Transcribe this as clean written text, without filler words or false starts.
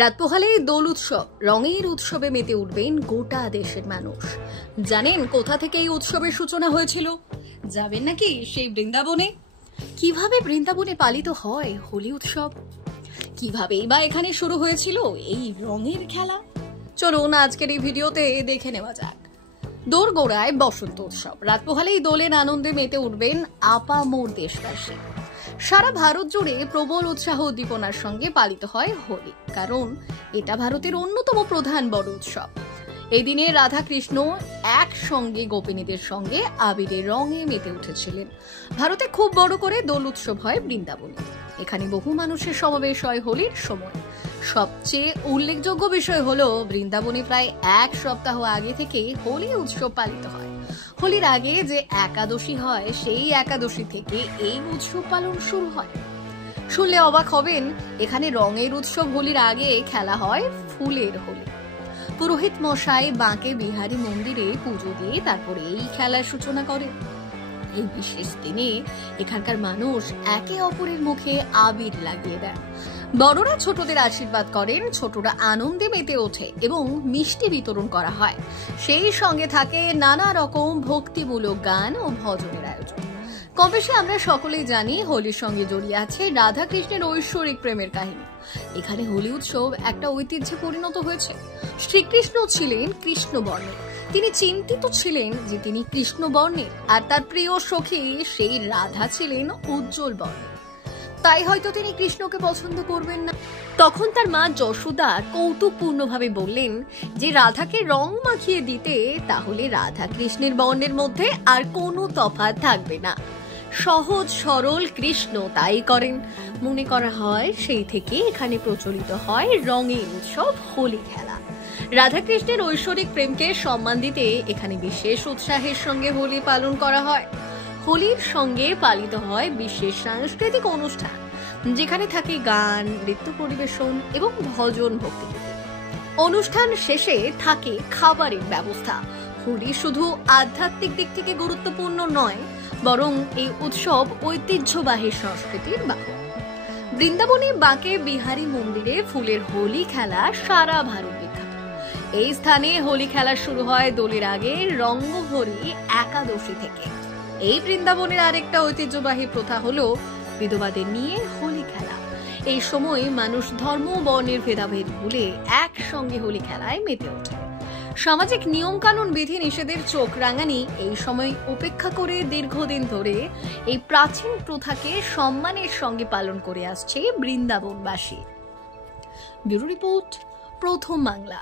রাত পোহালেই দোল উৎসব, রঙের উৎসবে মেতে উঠবেন গোটা দেশের মানুষ। জানেন কোথা থেকে এই উৎসবের সূচনা হয়েছিল? যাবেন নাকি সেই বৃন্দাবনে? কিভাবে বৃন্দাবনে পালিত হয় হোলি উৎসব? কিভাবেই বা এখানে শুরু হয়েছিল এই রঙের খেলা? চলুন আজকের এই ভিডিওতে দেখে নেওয়া যাক। দোরগোড়ায় বসন্ত উৎসব। রাত পোহালেই দোলের আনন্দে মেতে উঠবেন আপামর দেশবাসী। সারা ভারত জুড়ে প্রবল উৎসাহ উদ্দীপনার সঙ্গে পালিত হয় হোলি, কারণ এটা ভারতের অন্যতম প্রধান বড় উৎসব। এই দিনে রাধা কৃষ্ণ একসঙ্গে গোপিনীদের সঙ্গে আবিরের রঙে মেতে উঠেছিলেন। ভারতে খুব বড় করে দোল উৎসব হয় বৃন্দাবনে। এখানে বহু মানুষের সমাবেশ হয় হোলির সময়। সবচেয়ে উল্লেখযোগ্য বিষয় হলো বৃন্দাবনে প্রায় এক সপ্তাহ আগে থেকে হোলি উৎসব পালিত হয়। হোলির আগে যে একাদশী হয়, সেই একাদশী থেকে এই উৎসব পালন শুরু হয়। শুনলে অবাক হবেন, এখানে রঙের উৎসব হোলির আগে খেলা হয় ফুলের হোলি। পুরোহিত মশাই বাঁকে বিহারী মন্দিরে পুজো দিয়ে তারপরে এই খেলার সূচনা করেন। এই বিশেষ দিনে এখানকার মানুষ একে অপরের মুখে আবির লাগিয়ে দেন। বড়রা ছোটদের আশীর্বাদ করেন, ছোটরা আনন্দে মেতে ওঠে এবং মিষ্টি বিতরণ করা হয়। সেই সঙ্গে থাকে নানা রকম ভক্তিমূলক গান ও ভজনের আয়োজন। কম বেশি আমরা সকলেই জানি হোলির সঙ্গে জড়িয়ে আছে রাধা কৃষ্ণের ঐশ্বরিক প্রেমের কাহিনী। এখানে হোলি উৎসব একটা ঐতিহ্যে পরিণত হয়েছে। শ্রীকৃষ্ণ ছিলেন কৃষ্ণ বর্ণের। তিনি চিন্তিত ছিলেন যে তিনি কৃষ্ণ বর্ণের, আর তার প্রিয় সখী সেই রাধা ছিলেন উজ্জ্বল বর্ণের। তাই হয়তো তিনি কৃষ্ণকে পছন্দ করবেন না। তখন তার মা যশোদা কৌতুকপূর্ণভাবে বললেন যে রাধাকে রং মাখিয়ে দিতে, তাহলে রাধা কৃষ্ণের বর্ণের মধ্যে আর কোনো তফাৎ থাকবে না। সহজ সরল কৃষ্ণ তাই করেন। মনে করা হয় সেই থেকে এখানে প্রচলিত হয় রঙের উৎসব হোলি খেলা। রাধা কৃষ্ণের ঐশ্বরিক প্রেমকে সম্মান দিতে এখানে বিশেষ উৎসাহের সঙ্গে হোলি পালন করা হয়। হোলির সঙ্গে পালিত হয় বিশেষ সাংস্কৃতিক অনুষ্ঠান, যেখানে থাকে গান, নৃত্য পরিবেশন এবং ভজন ভক্তিগীতি। অনুষ্ঠান শেষে থাকে খাবারের ব্যবস্থা। হোলি শুধু আধ্যাত্মিক দিক থেকে গুরুত্বপূর্ণ নয়, বরং এই উৎসব ঐতিহ্যবাহী সংস্কৃতির বাহক। বৃন্দাবনে বাঁকে বিহারী মন্দিরে ফুলের হোলি খেলা সারা ভারত বিখ্যাত। এই স্থানে হোলি খেলা শুরু হয় দোলের আগে রঙ্গহরি একাদশী থেকে। এই বৃন্দাবনের আরেকটা ঐতিহ্যবাহী প্রথা হলো বিধবাদের নিয়ে হোলি খেলা। এই সময় মানুষ ধর্ম বর্ণের ভেদাভেদ ভুলে একসঙ্গে হোলি খেলায় মেতে ওঠে। সামাজিক নিয়ম কানুন বিধি নিষেধের চোখ রাঙানি এই সময় উপেক্ষা করে দীর্ঘদিন ধরে এই প্রাচীন প্রথাকে সম্মানের সঙ্গে পালন করে আসছে বৃন্দাবনবাসী। ব্যুরো রিপোর্ট, প্রথম বাংলা।